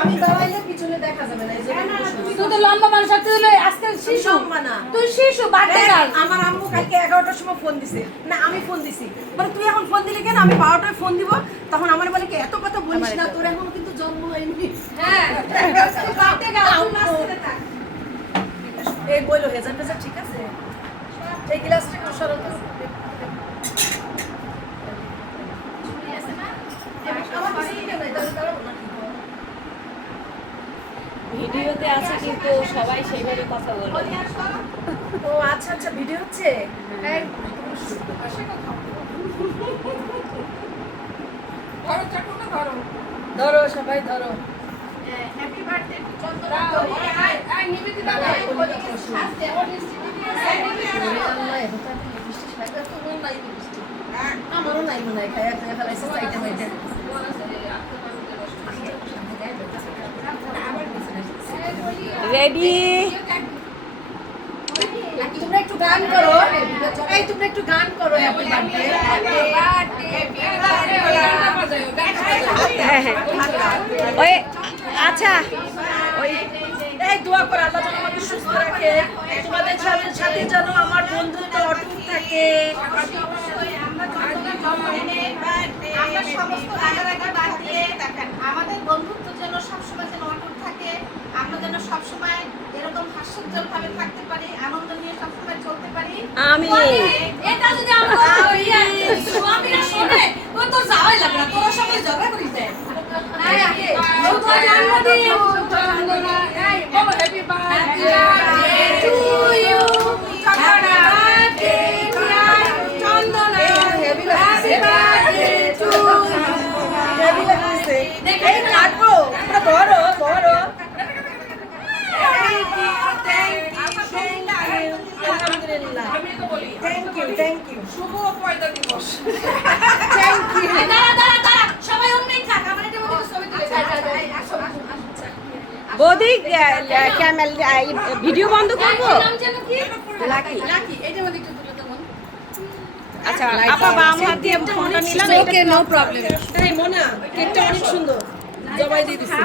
আমি দাঁড়াইলে পিছনে দেখা যাবে না, এই জন্য তুই তো লম্বা মানুষ, তুই হলো আজকে শিশু। তুই শিশু, বার্থডে গার্ল। আমার আম্মু কালকে 11টার সময় ফোন দিছে, না আমি ফোন দিছি, বলে তুই এখন ফোন দিলি কেন? আমি 12টায় ফোন দিব, তখন আমার বলে কি এত কথা বলিস না, তোর এখনো কিন্তু জন্ম হয়নি। হ্যাঁ, বার্থডে গার্ল, তুই মাঝখানে থাক। এই বইলো হেজার টেজার ঠিক আছে, এই গ্লাসটা একটু সরাতে হবে। আমার কাছে কি কেন এটা দাঁড়াবো না? ভিডিওতে আছে কিন্তু সবাই সেইভাবে কথা বলে। ও আচ্ছা আচ্ছা, ভিডিও হচ্ছে। ধরো সবাই ধরো। হ্যাপি বার্থডে চন্দনা। আমারও নাই মনে হয়, খাইয়া খাইয়া ফেলাইছে চাইতে মাইতে। রেডি? তোমরা একটু গান করো, এই তোমরা একটু গান করো হ্যাপি বার্থডে। হ্যাঁ হ্যাঁ, ওই আচ্ছা, ওই এই দোয়া করো আল্লাহ যেন আমাকে সুস্থ রাখে, তোমাদের সাথে যেন আমার বন্ধুত্ব অটুট থাকে। আমরা সমস্ত রাগারাগি বাদ দিয়ে আমাদের বন্ধুত্ব যেন সবসময় যেন অটুট থাকে, আমরা যেন সবসময় এরকম হাস্যোজ্জ্বল ভাবে থাকতে পারি, আনন্দ নিয়ে সবসময় চলতে পারি। আমিন। এটা যদি আমরা স্বামীরা শোনে, ও তো যাওয়াই লাগে না, তোরা সবাই ঝগড়া করিস দেয়। শুভ জন্মদিন চন্দনা, এই বলো happy birthday to you, happy birthday Chandana, happy birthday to you. Heavy লাগছে, এই কাটবো, তোমরা ধরো ধরো। আলহামদুলিল্লাহ, থ্যাংক ইউ শুভ পয়দা দিবস। Thank you. দাঁড়া দাঁড়া দাঁড়া, সবাই অমনি থাক, আমার এটা মধ্যে ছবি তুলে বৌদি ভিডিও বন্ধ করবো? নাম যেন কি? লাকি। লাকি, এটার মধ্যে একটু তুলে দেবো। আচ্ছা আপা বাম হাত দিয়ে ফোনটা নিলাম। ওকে, নো প্রবলেম। এই মোনা, কেকটা অনেক সুন্দর, জবাই দিয়ে দিছি।